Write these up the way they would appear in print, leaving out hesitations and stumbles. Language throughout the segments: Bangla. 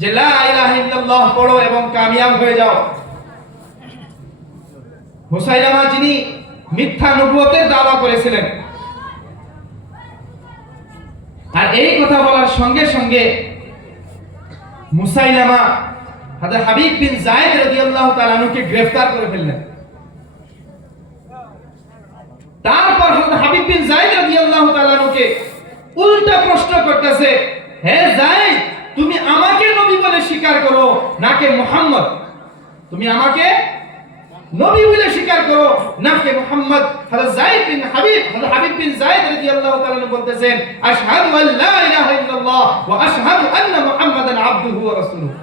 যে লা ইলাহা ইল্লাল্লাহ পড়ো এবং কামিয়াব হয়ে যাও। মুসাইলামা যিনি মিথ্যা নবুয়তের দাওয়া করেছিলেন, আর এই কথা বলার সঙ্গে সঙ্গে মুসাইলামা হযরত হাবিব বিন যায়েদ রাদিয়াল্লাহু তাআলা আনহুকে গ্রেফতার করে ফেললেন। তারপর হযরত হাবিব বিন যায়েদ রাদিয়াল্লাহু তাআলা আনহুকে উল্টা প্রশ্ন করতেছে, হে যায়েদ, তুমি আমাকে নবী বলে স্বীকার করো নাকি মুহাম্মদ? তুমি আমাকে নবী বলে স্বীকার করো নাকি মুহাম্মদ? হযরত যায়েদ বিন হাবিব হযরত হাবিব বিন যায়েদ রাদিয়াল্লাহু তাআলা আনহু বলতেছেন, আশহাদু আল লা ইলাহা ইল্লাল্লাহ ওয়া আশহাদু আন্না মুহাম্মাদান আবদুহু ওয়া রাসূলুহু।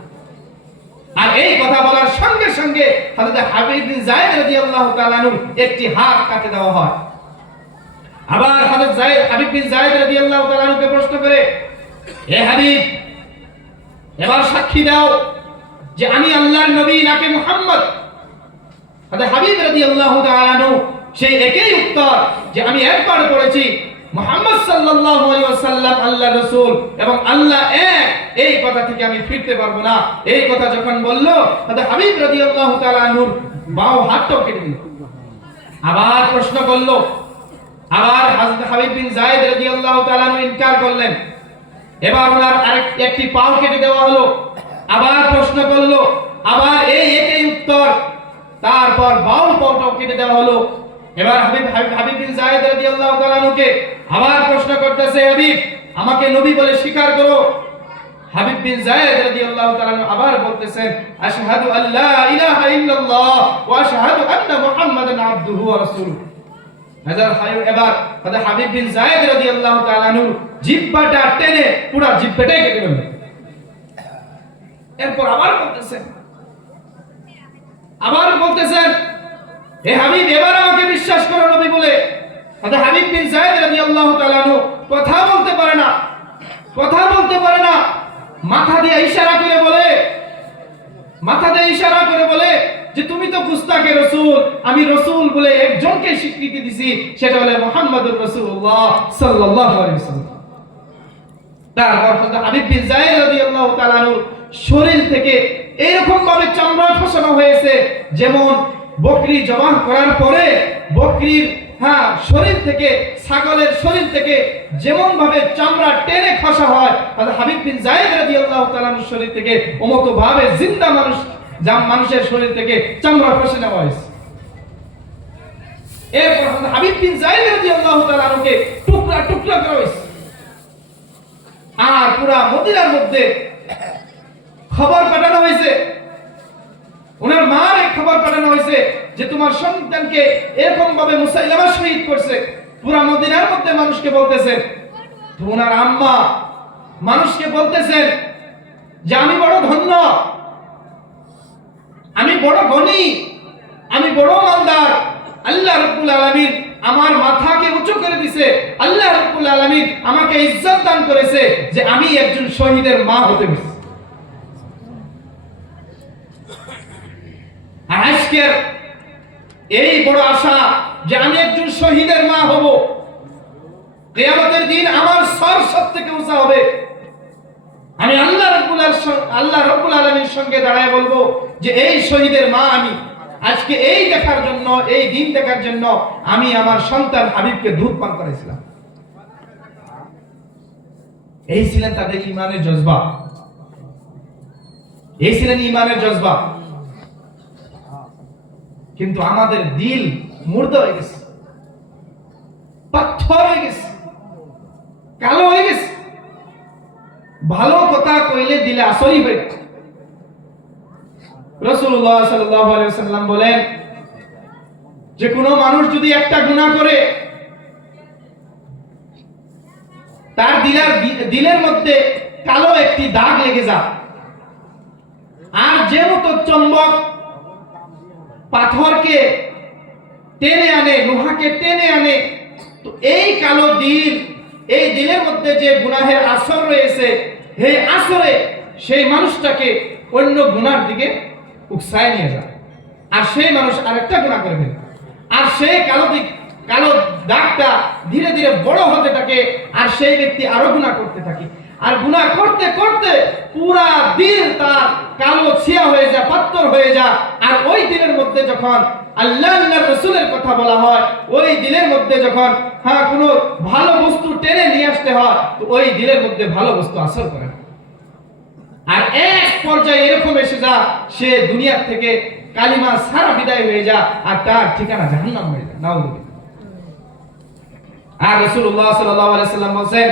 আর এই কথা বলার সঙ্গে সঙ্গে হযরত হাবিব বিন যায়েদ রাদিয়াল্লাহু তাআলা আনহু একটি হাত কাটে দেওয়া হয়। আবার হযরত হাবিব বিন যায়েদ রাদিয়াল্লাহু তাআলা আনহুকে প্রশ্ন করে, হে হাবিব, এবার সাক্ষী দাও যে আমি আল্লাহর নবী নাকি মুহাম্মদ? হযরত হাবিব রাদিয়াল্লাহু তাআলা আনহু সেই একই উত্তর যে আমি একবার পড়েছি মুহাম্মদ সাল্লাল্লাহু আলাইহি ওয়াসাল্লাম আল্লাহর রাসূল এবং আল্লাহ এক, এই কথা থেকে আমি ফিরতে পারবো না। এই কথা যখন বলল, হযরত হাবিব রাদিয়াল্লাহু তাআলা আনহুর বাও হাতটা কেটে দিল। আবার প্রশ্ন করল, আবার হযরত হাবিব বিন যায়েদ রাদিয়াল্লাহু তাআলা আনহু ইনকার করলেন। এবার ওনার একটি পাও কেটে দেওয়া হলো। আবার প্রশ্ন করলো, আবার এই একই উত্তর। তারপর বাম পাওটাও কেটে দেওয়া হলো। এবার হাবিব বিন যায়েদ রাদিয়াল্লাহু তাআলা আনহুকে আবার প্রশ্ন করতেছে, হাবিব, আমাকে নবী বলে স্বীকার করো। হাবিব বিন যায়েদ রাদিয়াল্লাহু তাআলা আনহু আবার বলতেছেন, আশহাদু আল্লা ইলাহা ইল্লাল্লাহ ওয়া আশহাদু আন্না মুহাম্মাদান আবদুহু ওয়া রাসূলুহু। এবার হাবিব বিন যায়েদ রাদিয়াল্লাহু তাআলা আনহু জিহ্বাটা টেনে পুরো জিহ্বাটাই কেটে ফেললেন। এরপর আবার বলতেছেন, হে হাবিব, এবার আমাকে বিশ্বাস করো নবী বলে। হাবিব বিন যায়েদ রাদিয়াল্লাহু তাআলা আনহু কথা বলতে পারে না, মাথা দিয়ে ইশারা করে বলে যে তুমি তো গুস্তাখে রাসূল, আমি রাসূল বলে একজনকে স্বীকৃতি দিছি, সেটা হলো মুহাম্মদুর রাসূলুল্লাহ সাল্লাল্লাহু আলাইহি ওয়াসাল্লাম। তারপর হাবিব বিন যায়েদ রাদিয়াল্লাহু তাআলা আনহুর শরীর থেকে এরকম ভাবে চামড়া খসানো হয়েছে, যেমন বকরি জবাহ করার পরে বকরির শরীর থেকে, ছাগলের শরীর থেকে যেমন ভাবে চামড়া টেনে খসা হয়, হাবিব বিন যায়েদ রাদিয়াল্লাহু তাআলা আনহুর শরীর থেকে ওমতো ভাবে জিন্দা মানুষের শরীর থেকে চামড়া খসে নেওয়া হয়েছে। এরপর হাবিব বিন যায়েদ রাদিয়াল্লাহু তাআলা আনহুকে টুকরা টুকরা করা হয়েছে। আর পুরা মদিনার মধ্যে খবর পাঠানো হয়েছে, ওনার মার এক খবর পাঠানো হয়েছে যে তোমার সন্তানকে এরকম ভাবে মুসাইলামা শহীদ করছে। পুরা মদিনার মধ্যে মানুষকে বলতেছেন, তো ওনার আম্মা মানুষকে বলতেছেন যে আমি বড় ধন্য, আমি বড় ধনী, আমি বড় মালদার। আল্লাহ রাব্বুল আলামিন আমার মাথাকে উঁচু করে দিয়েছে, আল্লাহ রাব্বুল আলামিন আমাকে ইজ্জত দান করেছে যে আমি একজন শহীদের মা হতে পেরেছি। আজকের এই বড় আশা যে আমি একজন শহীদের মা হব, কিয়ামতের দিন আমার সর সব থেকে উঁচা হবে। আমি আল্লাহ রাব্বুল আলামিনের সঙ্গে দাঁড়ায় বলবো যে এই শহীদের মা আমি। আজকে এই দেখার জন্য, এই দিন দেখার জন্য আমি আমার সন্তান হাবিবকে দুধ পান করেছিলাম। এই ছিলেন তাদের ঈমানের জজবা, এই ছিলেন ঈমানের জজবা। কিন্তু আমাদের দিল মুর্দা হয়ে গেছে, পাথর হয়ে গেছে, কালো হয়ে গেছে। ভালো কথা কইলে দিলে আসরই হয়ে গেছে। রাসূলুল্লাহ সাল্লাল্লাহু আলাইহি ওয়াসাল্লাম বলেন যে কোন মানুষ যদি একটা গুনাহ করে, তার দিলের মধ্যে কালো একটি দাগ লেগে যায়। আর যে মতো চুম্বক পাথরকে টেনে আনে, লোহাকে টেনে আনে, তো এই কালো দিল, এই দিলের মধ্যে যে গুনাহের আসর রয়েছে, এই আসরে সেই মানুষটাকে অন্য গুনার দিকে উকসায় নিয়ে যায়। আর সেই মানুষ আরেকটা গুনাহ করে ফেলে, আর সেই কালো দাগটা ধীরে ধীরে বড় হতে থাকে, আর সেই ব্যক্তি আরো গুনাহ করতে থাকে। আর গুনাহ করতে করতে পুরা দিল তার কালো ছিয়া হয়ে যায়, পাথর হয়ে যায়। আর ওই দিনের মধ্যে যখন আল্লাহর রাসূলের কথা বলা হয়, ওই দিলের মধ্যে যখন কোনো ভালো বস্তু টেনে নিয়ে আসতে হয়, তো ওই দিলের মধ্যে ভালো বস্তু আসর করে না। আর এক পর্যায়ে এরকম এসে যা, সে দুনিয়া থেকে কালিমা সারা বিদায় হয়ে যা, আর তার ঠিকানা জাহান্নাম হয়ে যায়। নাউযুবিল্লাহ। আর রাসূলুল্লাহ সাল্লাল্লাহু আলাইহি সাল্লাম বলেন,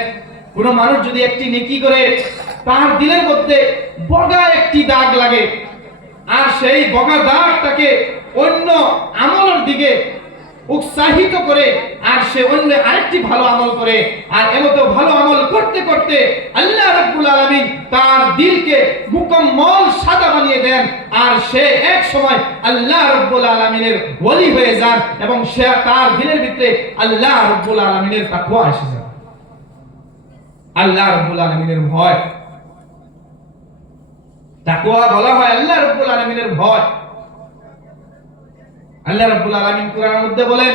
কোন মানুষ যদি একটি নেকি করে তার দিলের মধ্যে বগা একটি দাগ লাগে, আর সেই বগা দাগটাকে অন্য আমলের দিকে উৎসাহিত করে, আর সে অন্য আরেকটি ভালো আমল করে, আর এমত ভালো আমল করতে করতে আল্লাহ রাব্বুল আলামিন তার দিলকে মুকম্মল সাদা বানিয়ে দেন, আর সে এক সময় আল্লাহ রাব্বুল আলামিনের ওলি হয়ে যান, এবং সে তার দিলের ভিতরে আল্লাহ রাব্বুল আলামিনের তাকওয়া এসে যায়, আল্লাহ রাব্বুল আলামিনের ভয়। তাকওয়া বলা হয় আল্লাহ রাব্বুল আলামিনের ভয়। আল্লাহ রাব্বুল আলামিন কোরআনের মধ্যে বলেন,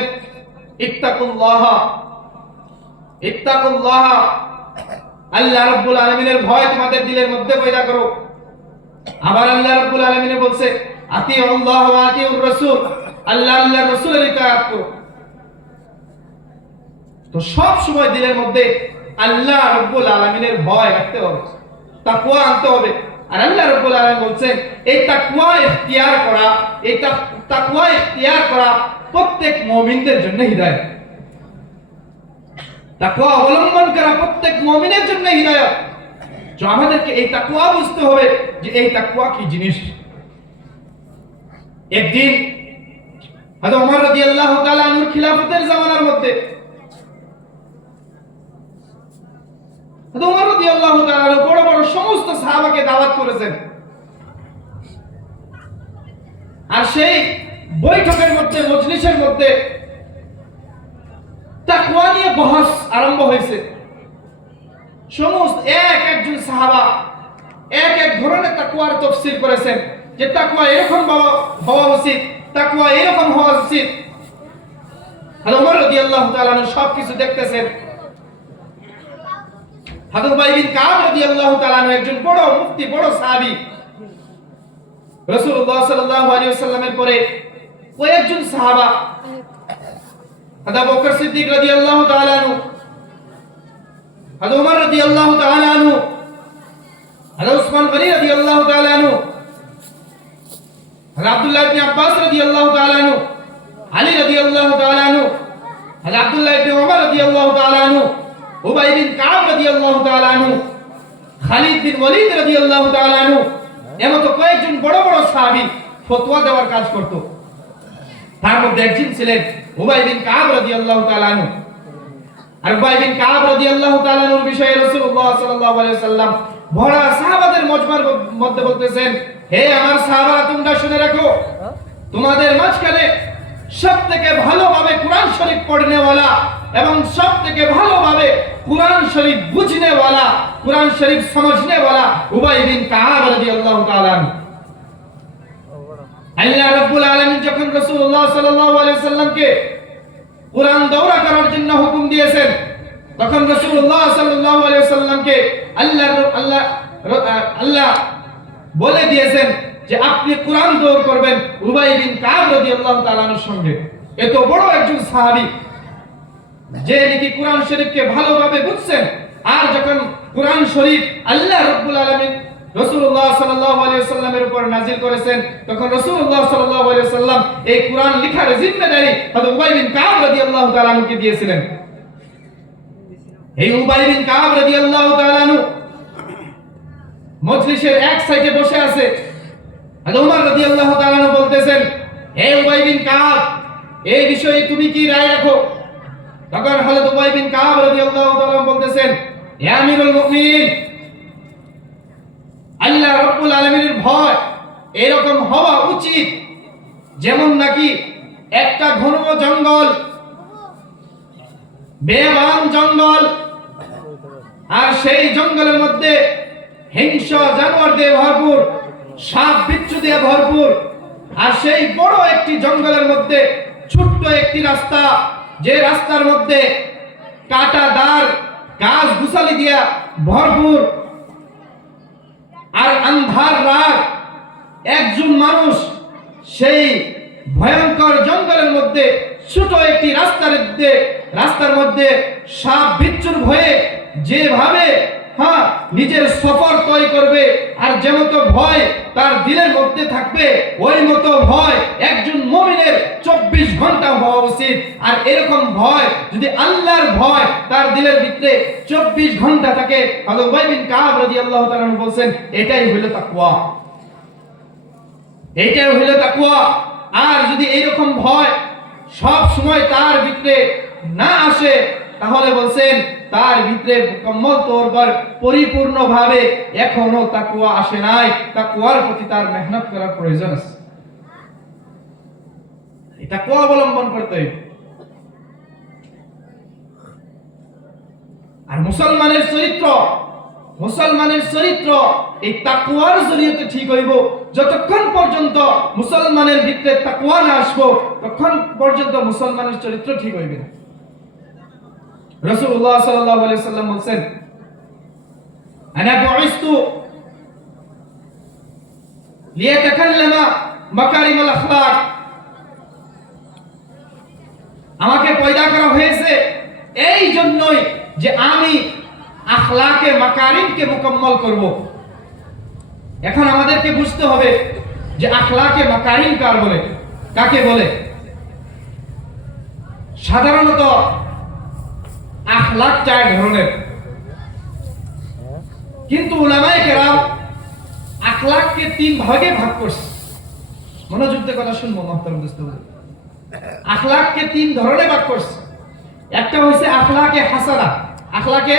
ইত্তাকুল্লাহ, ইত্তাকুল্লাহ, আল্লাহ রাব্বুল আলামিনের ভয় তোমাদের দিলের মধ্যে পয়দা করো। আবার আল্লাহ রাব্বুল আলামিন বলছে, আতিউল্লাহ ওয়া আতিউর রাসূল, আল্লাহ আল্লাহর রাসূলের ইতাআত করো। তো সব সময় দিলের মধ্যে আল্লাহ রাব্বুল আলামিনের ভয় রাখতে হবে, তাকওয়া আনতে হবে। আর আল্লাহ রাব্বুল আলামিন বলছেন, এই তাকওয়া ইখতিয়ার করা, এই তাকওয়া ইখতিয়ার করা প্রত্যেক মুমিনদের জন্য হিদায়াত। তাকওয়া অবলম্বন করা প্রত্যেক মুমিনের জন্য হিদায়াত। তো আমাদেরকে এই তাকওয়া বুঝতে হবে যে এই তাকওয়া কি জিনিস। একদিন হযরত ওমর রাদিয়াল্লাহু তাআলা আনহুর খিলাফতের জামানার মধ্যে ওমর রাদিয়াল্লাহু তাআলা বড় বড় সমস্ত সাহাবাকে দাওয়াত করেছেন, আর সেই বৈঠকের মধ্যে, মজলিসের মধ্যে তাকওয়া নিয়ে বহস আরম্ভ হয়েছে। সমস্ত একজন সাহাবা এক এক ধরনের তাকওয়ার তাফসীর করেছেন, যে তাকওয়া এরকম হওয়া উচিত, তাকওয়া এরকম হওয়া উচিত। হযরত ওমর রাদিয়াল্লাহু তাআলা সবকিছু দেখতেছেন। হযরত উবাই বিন কাব রাদিয়াল্লাহু তাআলা একজন বড় মুফতি, বড় সাহাবী। রাসূলুল্লাহ সাল্লাল্লাহু আলাইহি ওয়াসাল্লামের পরে কয়েকজন সাহাবা, হযরত আবু বকর সিদ্দিক রাদিয়াল্লাহু তাআলা আনহু, হযরত ওমর রাদিয়াল্লাহু তাআলা আনহু, হযরত উসমান গনি রাদিয়াল্লাহু তাআলা আনহু, হযরত আব্দুল্লাহ ইবনে আব্বাস রাদিয়াল্লাহু তাআলা আনহু, আলী রাদিয়াল্লাহু তাআলা আনহু, হযরত আব্দুল্লাহ ইবনে ওমর রাদিয়াল্লাহু তাআলা আনহু, উবাই বিন কাব রাদিয়াল্লাহু তাআলা আনহু, খালিদ বিন ওয়ালিদ রাদিয়াল্লাহু তাআলা আনহু, এমতো কয়েকজন বড় বড় সাহাবী ফতোয়া দেওয়ার কাজ করত। তার মধ্যে একজন ছিলেন উবাই বিন কাব রাদিয়াল্লাহু তাআলা আনহু। আর উবাই বিন কাব রাদিয়াল্লাহু তাআলা আনহুর বিষয়ে রাসূলুল্লাহ সাল্লাল্লাহু আলাইহি ওয়াসাল্লাম ভরা সাহাবাদের মজমার মধ্যে বলতেছেন, হে আমার সাহাবারা, তোমরা শুনে রাখো, তোমাদের মাঝখানে সবথেকে ভালোভাবে কোরআন শরীফ পড়নেওয়ালা এবং সবথেকে ভালোভাবে কোরআন শরীফ বুঝনেওয়ালা, কোরআন শরীফ সমঝনেওয়ালা উবাই বিন কাব রাদিয়াল্লাহু তাআলা আনহু। আল্লাহ রাব্বুল আলামিন যখন রাসূলুল্লাহ সাল্লাল্লাহু আলাইহি ওয়াসাল্লামকে কোরআন দৌরা করার জন্য হুকুম দিয়েছেন, তখন রাসূলুল্লাহ সাল্লাল্লাহু আলাইহি ওয়াসাল্লামকে আল্লাহ বলে দিয়েছেন যে আপনি কোরআন দৌড় করবেন উবাই বিন কাব রাদিয়াল্লাহু তাআলা আনহুর সঙ্গে। এত বড় একজন সাহাবী, যে নাকি কোরআন শরীফকে ভালোভাবে বুঝছেন। আর যখন কোরআন শরীফ আল্লাহ রাব্বুল আলামিন রাসূলুল্লাহ সাল্লাল্লাহু আলাইহি ওয়াসাল্লামের উপর নাযিল করেছেন, তখন রাসূলুল্লাহ সাল্লাল্লাহু আলাইহি ওয়াসাল্লাম এই কোরআন লেখার জিম্মেদারি হযরত উবাই বিন কাব রাদিয়াল্লাহু তাআলা আনহুকে দিয়েছিলেন। এই উবাই বিন কাব রাদিয়াল্লাহু তাআলা আনহু মজলিসের এক সাইডে বসে আছে। হযরত ওমর রাদিয়াল্লাহু তাআলা আনহু বলতেছেন, হে উবাই বিন কাব, এই বিষয়ে তুমি কি রায় রাখো? তখন হযরত উবাই বিন কাব রাদিয়াল্লাহু তাআলা বলতেছেন, হে আমিরুল মুমিনিন, আল্লাহ রাব্বুল আলামিনের ভয় এরকম হওয়া উচিত যেমন নাকি একটা ঘন জঙ্গল, বেয়াবান জঙ্গল, আর সেই জঙ্গলের মধ্যে হিংস্র জানোয়ার দিয়ে ভরপুর, সাপ বিচ্ছু দিয়ে ভরপুর। আর সেই বড় একটি জঙ্গলের মধ্যে ছোট্ট একটি রাস্তা, যে রাস্তার মধ্যে কাঁটাদার কাজ গুছালি দিয়া ভরপুর, আর আন্ধার রাত, একজন মানুষ সেই ভয়ঙ্কর জঙ্গলের মধ্যে ছোট একটি রাস্তার মধ্যে সাপ বিচ্ছুর ভয়ে যেভাবে নিজের সফর তৈরি করবে, আর যেমতো ভয় তার দিলের মধ্যে থাকবে, ওই মতো ভয় একজন মুমিনের 24 ঘন্টা হওয়া উচিত। আর এরকম ভয় যদি আল্লাহর ভয় তার দিলের ভিতরে 24 ঘন্টা থাকে, হযরত উবাই বিন কাব রাদিয়াল্লাহু তাআলা বলেন এটাই হলো তাকওয়া, এটাই হলো তাকওয়া। আর যদি এইরকম ভয় সব সময় তার ভিতরে না আসে, তাহলে বলছেন তার ভিতরে মুকম্মল তৌর পরিপূর্ণভাবে এখনো তাকওয়া আসে নাই। তাকওয়ার প্রতি তার মেহনত করার প্রয়োজন আছে, এটা তাকওয়া অবলম্বন করতে হবে। আর মুসলমানের চরিত্র এই তাকওয়ার জরিয়তে ঠিক হইব। যতক্ষণ পর্যন্ত মুসলমানের ভিতরে তাকওয়া না আসবো, ততক্ষণ পর্যন্ত মুসলমানের চরিত্র ঠিক হইবে না। রাসূলুল্লাহ সাল্লাল্লাহু আলাইহি ওয়াসাল্লাম বলেন, আনা বুইসতু লিয়াতাকাল্লামা মাকারিমুল আখলাক, আমাকে পয়দা করা হয়েছে এই জন্যই যে আমি আখলাকে মাকারিমকে মুকম্মল করব। এখন আমাদেরকে বুঝতে হবে যে আখলাকে মাকারিম কাকে বলে। সাধারণত আখলাক 4 ধরনের, কিন্তু উলামায়ে কেরাম আখলাককে 3 ভাগে ভাগ করছে। মনোযোগ দিয়ে কথা শুনবো মুহতারাম দোস্ত, আখলাককে 3 ধরনে ভাগ করছে। একটা হইছে আখলাকে হাসানা, আখলাকে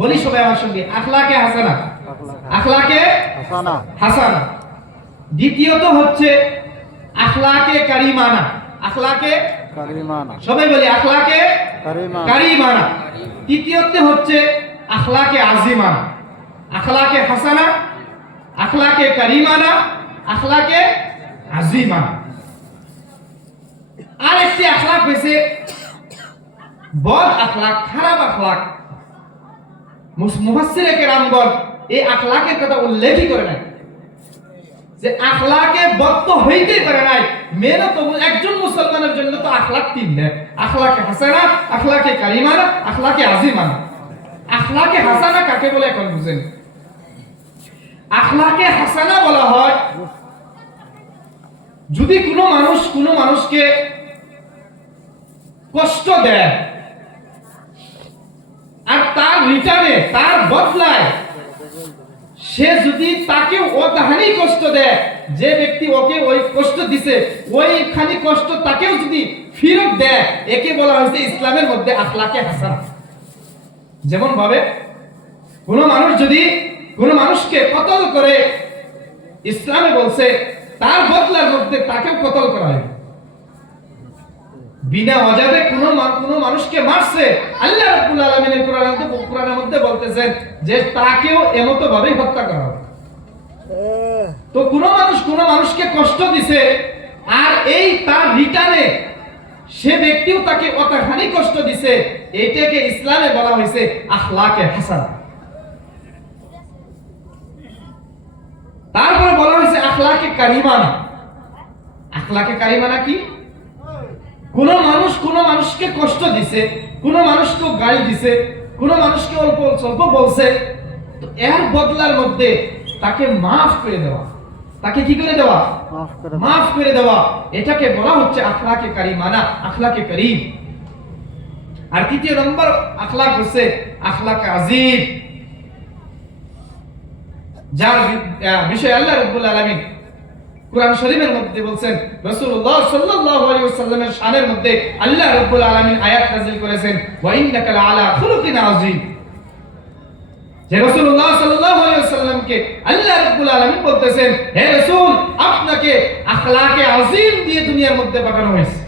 বলি সবাই আমার সঙ্গে, আখলাকে হাসানা। দ্বিতীয়ত হচ্ছে আখলাকে কারিমানা, সবাই বলি আখলাকে কারিমানা। তৃতীয়তে হচ্ছে আখলাকে আজিমানা, আখলাকে হাসানা, আখলাকে কারিমানা, আখলাকে আজিমানা। আর একটি আখলাক হইছে বদ আখলাক, খারাপ আখলাক। মুফাসসিরে কেরামগণ এই আখলাকের কথা উল্লেখই করে নাই, যে আখলাকে বদ তো হইতেই পারে নাই। মেহনত একজন মুসলমানের জন্য তো আখলাক 3 নেই, আখলাকে হাসানা, আখলাকে কারিমানা, আখলাকে আজিমানা। আখলাকে হাসানা কাকে বলে এখন বুঝেন। আখলাকে হাসানা বলা হয় যদি কোনো মানুষকে কষ্ট দেয়, আর তার রিটার্নে, তার বদলায় সে যদি তাকে অতহানি কষ্ট দেয়, যে ব্যক্তি ওকে ওই কষ্ট দিছে ওইখানি কষ্ট তাকেও যদি ফেরত দেয়, একে বলা হয়েছে ইসলামের মধ্যে আখলাকে হাসানা। যেমন ভাবে কোন মানুষ যদি কোন মানুষকে কতল করে, ইসলামে বলছে তার বদলার মধ্যে তাকেও কতল করা হয়। বিনা অজাবে কোন মানুষকে মারছে, আল্লাহ রাব্বুল আলামিনের কোরআনের মধ্যে বলতেছেন যে তাকেও এমতো ভাবে হত্যা করা হবে। তো কোন মানুষকে কষ্ট দিছে, আর এই তার রিটার্নে সে ব্যক্তিও তাকে অতখানি কষ্ট দিছে, এটাকে ইসলামে বলা হয়েছে আখলাকে হাসানা। তারপরে বলা হয়েছে আখলাকে কারিমানা। আখলাকে কারিমানা কি? কোন মানুষকে কষ্ট দিছে, কোন মানুষকে গালি দিছে, কোন মানুষকে অল্প স্বল্প বলছে, তো এর বদলার মধ্যে তাকে মাফ করে দেওয়া, তাকে কি করে দেওয়া? মাফ করে দেওয়া। এটাকে বলা হচ্ছে আখলাকে কারিমানা, আখলাকে করিম। আর তৃতীয় নম্বর আখলাক হচ্ছে আখলাকে আজিম, যার বিষয়ে আল্লাহ রাব্বুল আলামিন কুরআন শরীফের মধ্যে বলেন, রাসূলুল্লাহ সাল্লাল্লাহু আলাইহি ওয়াসাল্লামের শানের মধ্যে আল্লাহ রাব্বুল আলামিন আয়াত নাযিল করেছেন, ওয়া ইন্নাকা লাআলা খুলুকিন আযীম। যে রাসূলুল্লাহ সাল্লাল্লাহু আলাইহি ওয়াসাল্লামকে আল্লাহ রাব্বুল আলামিন বলতেছেন, হে রাসূল, আপনাকে আখলাকে আযীম দিয়ে দুনিয়ার মধ্যে পাঠানো হয়েছে।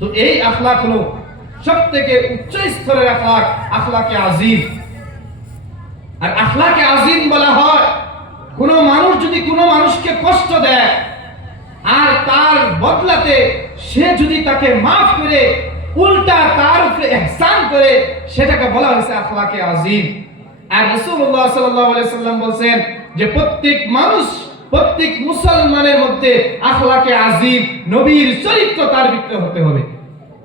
তো এই আখলাক হলো সবথেকে উচ্চ স্তরের আখলাক, আখলাকে আযীম। আর আখলাকে আযীম বলা হয় কোন মানুষ যদি কোন মানুষকে কষ্ট দেয়, আর তার বদলাতে সে যদি তাকে মাফ করে উল্টা তার উপরে ইহসান করে সেটাকে বলা হয়েছে আখলাকে আজিম। আর রাসূলুল্লাহ সাল্লাল্লাহু আলাইহি সাল্লাম বলেন যে প্রত্যেক মুসলমানের মধ্যে আখলাকে আজিম, নবীর চরিত্র তার ভিতরে হতে হবে।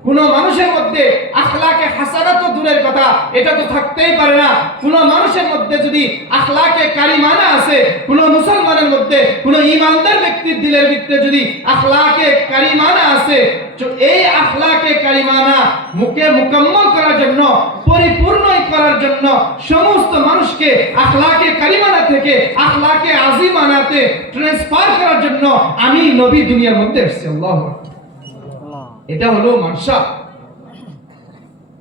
কোন মানুষের মধ্যে আখলাকে হাসানা তো দূরের কথা, এটা তো থাকতেই পারে না। কোন মানুষের মধ্যে যদি আখলাকে কারিমানা আছে, কোন মুসলমানের মধ্যে, কোন ঈমানদার ব্যক্তির দিলের ভিতরে যদি আখলাকে কারিমানা আছে, তো এই আখলাকে কারিমানা মুখে মুকম্মল করার জন্য, পরিপূর্ণ করার জন্য, সমস্ত মানুষকে আখলাকে কারিমানা থেকে আখলাকে আজিমানাতে ট্রান্সফার করার জন্য আমি নবী দুনিয়ার মধ্যে এসেছি। আল্লাহু আকবার। এটা হলো মানসা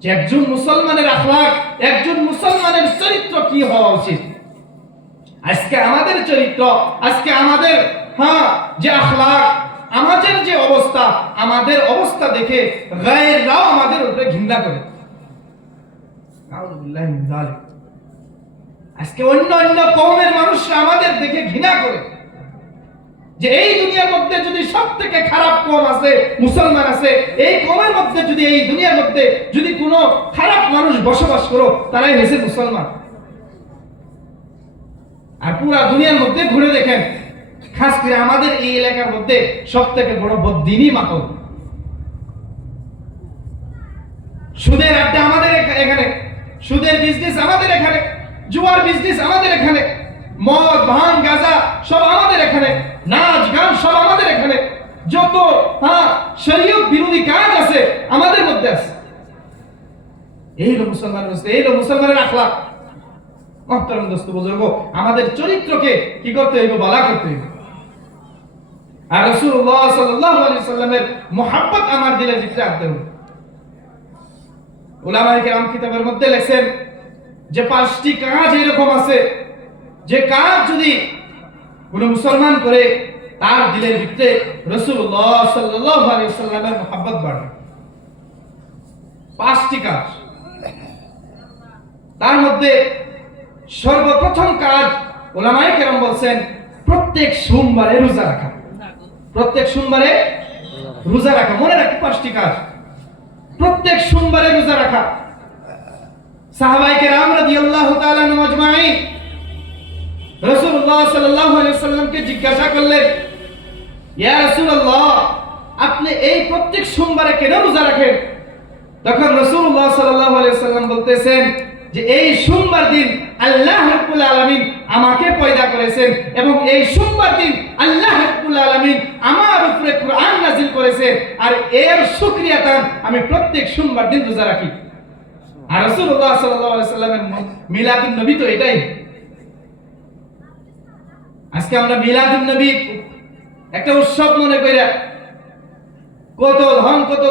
যে একজন মুসলমানের আখলাক, একজন মুসলমানের চরিত্র কি হওয়া উচিত। আজকে আমাদের চরিত্র, আজকে আমাদের যে আখলাক, আমাদের যে অবস্থা, আমাদের অবস্থা দেখে গায়ররাও আমাদের উপরে ঘৃণা করে। আউযুবিল্লাহি মিন যালিক। আজকে অন্য কওমের মানুষরা আমাদের দেখে ঘৃণা করে যে এই দুনিয়ার মধ্যে যদি সবথেকে খারাপ কওম আছে, মুসলমান আছে, এই কওমের মধ্যে যদি, এই দুনিয়ার মধ্যে যদি কোনো খারাপ মানুষ বসবাস করো, তারাই হয়েছে মুসলমান। আর পুরা দুনিয়ার মধ্যে ঘুরে দেখেন, খাস করে আমাদের এই এলাকার মধ্যে সবথেকে বড় বদ্দিনী মাতল। সুদের আড্ডা আমাদের এখানে, সুদের বিজনেস আমাদের এখানে, জুয়ার বিজনেস আমাদের এখানে, মদ ভাঙ গাঁজা সব আমাদের এখানে, নাচ গান সব আমাদের এখানে, যত শরীয়ত বিরোধী কাজ আছে আমাদের মধ্যে আছে। এই হলো মুসলমানের মধ্যে, এই হলো মুসলমানের আখলাক। মুহতারাম দোস্ত বুজুর্গ, আমাদের চরিত্রকে কি করতে হইবে, বলা করতে হইবে। আর রাসূলুল্লাহ সাল্লাল্লাহু আলাইহি সাল্লামের মুহাব্বত আমার দিলের ভিতরে আনতে হবে। উলামায়ে কেরাম কিতাবের মধ্যে লেখেন যে 5টি কাজ এরকম আছে যে কাজ যদি কোন মুসলমান করে, তার দিলের ভিতরে রাসূলুল্লাহ সাল্লাল্লাহু আলাইহি সাল্লামের মুহাব্বত বাড়বে। 5টি কাজ। তার মধ্যে সর্বপ্রথম কাজ উলামায়ে কেরাম বলেন প্রত্যেক সোমবারে রোজা রাখা। প্রত্যেক সোমবারে রোজা রাখা, মনে রাখি 5টি কাজ। প্রত্যেক সোমবারে রোজা রাখা। সাহাবায়ে কেরাম রাদিয়াল্লাহু তাআলা আনহুম আজমাইন রাসূলুল্লাহ সাল্লাল্লাহু আলাইহি সাল্লামকে জিজ্ঞাসা করলেন, ইয়া রাসূলুল্লাহ, আপনি এই প্রত্যেক সোমবারে কেন রোজা রাখেন? তখন রাসূলুল্লাহ সাল্লাল্লাহু আলাইহি সাল্লাম বলতেছেন যে এই সোমবার দিন আল্লাহ রাব্বুল আলামিন আমাকে পয়দা করেছেন এবং এই সোমবার দিন আল্লাহ রাব্বুল আলামিন আমার উপরে কোরআন নাযিল করেছেন, আর এর শুকরিয়াতান আমি প্রত্যেক সোমবার দিন রোজা রাখি। আর রাসূলুল্লাহ সাল্লাল্লাহু আলাইহি সাল্লামের মিলাদুন নবী তো এটাই। আজকে আমরা মিলাদুন নবী একটা উৎসব মনে কইরা কত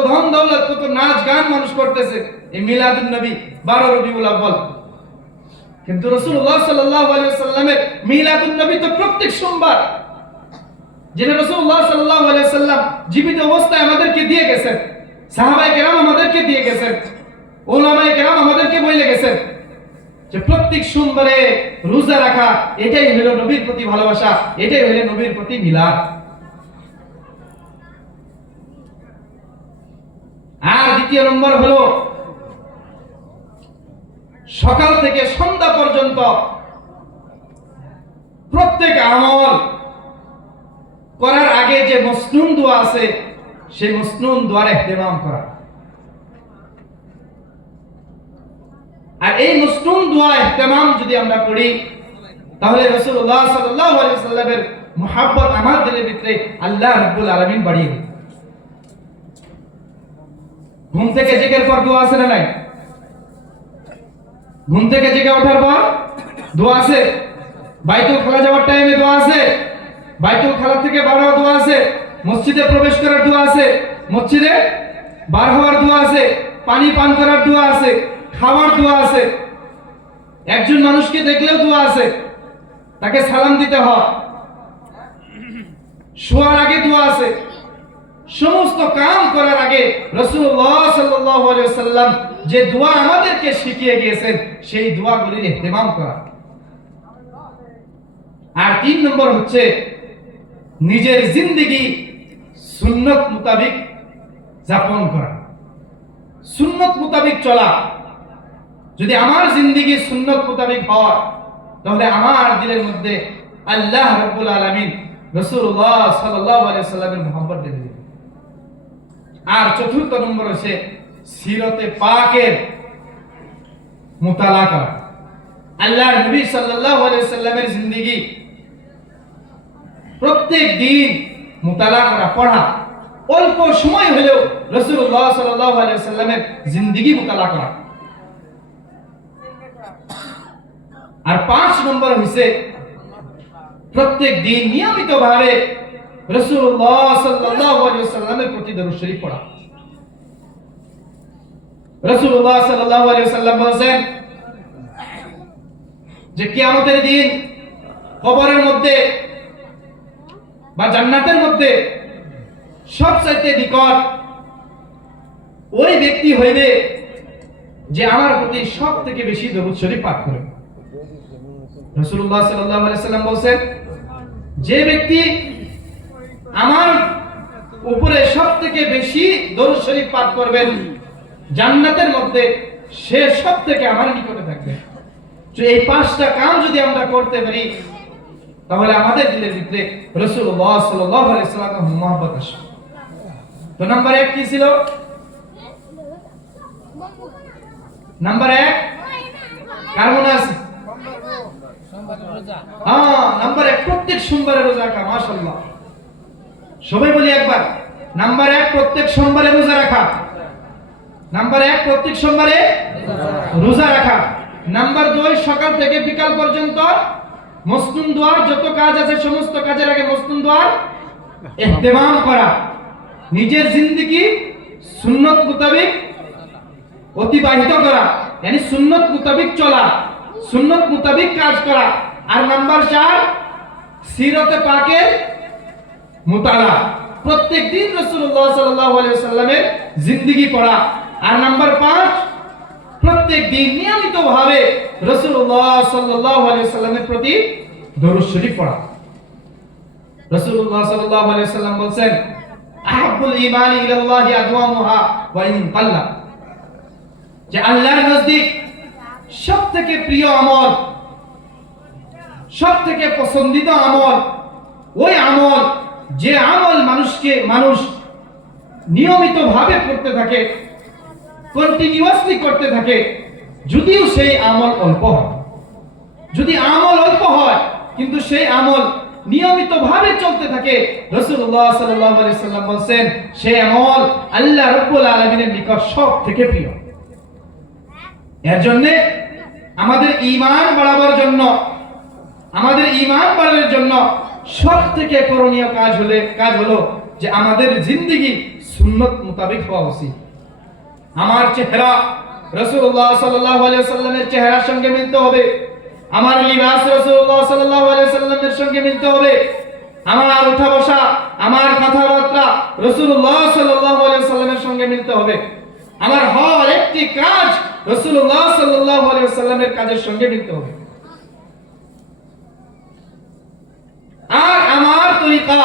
ধন দৌলত, কত নাচ গান মানুষ করতেছে এই মিলাদুন নবী 12 রবিউল আউয়াল। কিন্তু রাসূলুল্লাহ সাল্লাল্লাহু আলাইহি ওয়াসাল্লামের মিলাদুন নবী তো প্রত্যেক সোমবার, যেটা রাসূলুল্লাহ সাল্লাল্লাহু আলাইহি ওয়াসাল্লাম জীবিত অবস্থায় আমাদেরকে দিয়ে গেছেন, সাহাবায়ে কেরাম আমাদেরকে দিয়ে গেছেন, উলামায়ে কেরাম আমাদেরকে বলে গেছেন যে প্রত্যেক সোমবারে রোজা রাখা, এটাই হলো নবীর প্রতি ভালোবাসা, এটাই হলো নবীর প্রতি মিলাদ। আর দ্বিতীয় নম্বর হলো সকাল থেকে সন্ধ্যা পর্যন্ত প্রত্যেক আমল করার আগে যে মসনুন দোয়া আছে, সেই মসনুন দোয়ার ইহতিমাম করা। আর এই মসনুন দোয়া ইহতিমাম যদি আমরা করি, তাহলে রাসূলুল্লাহ সাল্লাল্লাহু আলাইহি ওয়াসাল্লামের মুহাব্বত আমার দিলের ভিতরে আল্লাহ রাব্বুল আলামিন বাড়িয়ে দেন। ঘুম থেকে জেগে পর দোয়া আছে না নাই? ঘুম থেকে জেগে ওঠার পর দোয়া আছে। বাইতুল খালা যাওয়ার টাইমে দোয়া আছে। বাইতুল খালা থেকে বার হওয়ার দোয়া আছে। মসজিদে প্রবেশ করার দোয়া আছে। মসজিদে বার হওয়ার দোয়া আছে। পানি পান করার দোয়া আছে। খাওয়ার দোয়া আছে। একজন মানুষকে দেখলেও দোয়া আছে, তাকে সালাম দিতে হয়। শোয়ার আগে দোয়া আছে। সমস্ত কাম করার আগে রাসূলুল্লাহ সাল্লাল্লাহু আলাইহি ওয়াসাল্লাম যে দোয়া আমাদেরকে শিখিয়ে গিয়েছেন, সেই দোয়াগুলির ইহতিমাম করা। আর 3 নম্বর হচ্ছে নিজের জিন্দেগি সুন্নাত মোতাবেক যাপন করা। সুন্নত মোতাবেক চলা। যদি আমার জিন্দেগি সুন্নত মোতাবেক হয়, তাহলে আমার দিলের মধ্যে আল্লাহ রাব্বুল আলামিন রাসূলুল্লাহ সাল্লাল্লাহু আলাইহি সাল্লামের মহব্বত ঢেলে দিবেন। আর চতুর্থ নম্বর হচ্ছে সিরতে পাকের মুতালা করা। আল্লাহর নবী সাল্লাল্লাহু আলাইহি সাল্লামের জিন্দেগি প্রত্যেক দিন মুতালা করা, পড়া, অল্প সময় হলেও রাসূলুল্লাহ সাল্লাল্লাহু আলাইহি সাল্লামের জিন্দেগি মুতালা করা। আর 5 নম্বর হইছে প্রত্যেক দিন নিয়মিতভাবে রাসূলুল্লাহ সাল্লাল্লাহু আলাইহি সাল্লামের প্রতি দরুদ শরীফ পড়া। রাসূলুল্লাহ সাল্লাল্লাহু আলাইহি সাল্লাম বলেন যে কিয়ামতের দিন কবরের মধ্যে বা জান্নাতের মধ্যে সবচাইতে নিকট ওই ব্যক্তি হইবে যে আমার প্রতি সবথেকে বেশি দরুদ শরীফ পাঠ করে। রাসূলুল্লাহ সাল্লাল্লাহু আলাইহি সাল্লাম বলেন যে ব্যক্তি আমার উপরে সবথেকে বেশি দরুদ শরীফ পাঠ করবেন জান্নাতের মধ্যে, সে সবথেকে আমার নিকটে থাকবে। তো এই 5টা কাম যদি আমরা করতে পারি, তাহলে আমাদের দিলের ভিতরে রাসূলুল্লাহ সাল্লাল্লাহু আলাইহি সাল্লামের মহব্বত আসবে। তো নাম্বার 1 কি ছিল? নাম্বার 1 কার মনে আছে? নাম্বার 1 প্রত্যেক সোমবারে রোজা রাখা। মাশাআল্লাহ, সবাই বলি একবার। নাম্বার 1 প্রত্যেক সোমবারে রোজা রাখা। নাম্বার 1 প্রত্যেক সোমবারে রোজা রাখা। নাম্বার 2 সকাল থেকে বিকাল পর্যন্ত মসনুন দোয়ার যত কাজ আছে সমস্ত কাজের আগে মসনুন দোয়ার ইহতিমাম করা। নিজের জিন্দেগি সুন্নত মোতাবেক অতিবাহিত করা, মানে সুন্নত মোতাবেক চলা, সুন্নত মোতাবেক কাজ করা। আর নাম্বার 4 সিরাতে পাকের মুতালা, প্রত্যেক দিন রাসূলুল্লাহ সাল্লাল্লাহু আলাইহি সাল্লামের জিন্দেগি পড়া। আর নাম্বার 5 প্রত্যেক দিন নিয়মিতভাবে রাসূলুল্লাহ সাল্লাল্লাহু আলাইহি সাল্লামের প্রতি দরুদ শরীফ পড়া। রাসূলুল্লাহ সাল্লাল্লাহু আলাইহি সাল্লাম বলেন আহাব্বুল ঈমানি ইলাল্লাহি আদওয়ামুহা ওয়া ইন কাল্লা, যে আল্লাহর নজদিক সবথেকে প্রিয় আমল, সবথেকে পছন্দিত আমল ওই আমল যে আমল মানুষ নিয়মিতভাবে করতে থাকে, কন্টিনিউয়াসলি করতে থাকে, যদিও সেই আমল অল্প হয়। যদি আমল অল্প হয় কিন্তু সেই আমল নিয়মিতভাবে চলতে থাকে, রাসূলুল্লাহ সাল্লাল্লাহু আলাইহি সাল্লাম বলেন সেই আমল আল্লাহ রাব্বুল আলামিনের নিকট সবথেকে প্রিয়। এর জন্য আমাদের ঈমান বাড়াবার জন্য, আমাদের ঈমান বাড়ানোর জন্য সবথেকে করণীয় কাজ হলো যে আমাদের জিন্দেগি সুন্নত মোতাবেক হওয়া উচিত। আমার চেহারা রাসূলুল্লাহ সাল্লাল্লাহু আলাইহি সাল্লামের চেহারার সঙ্গে মিলতে হবে। আমার লিবাস রাসূলুল্লাহ সাল্লাল্লাহু আলাইহি সাল্লামের সঙ্গে মিলতে হবে। আমার উঠা বসা, আমার কথাবার্তা রাসূলুল্লাহ সাল্লাল্লাহু আলাইহি সাল্লামের সঙ্গে মিলতে হবে। আমার হর একটি কাজ রাসূলুল্লাহ সাল্লাল্লাহু আলাইহি সাল্লামের কাজের সঙ্গে মিলতে হবে। আর আমার তরিকা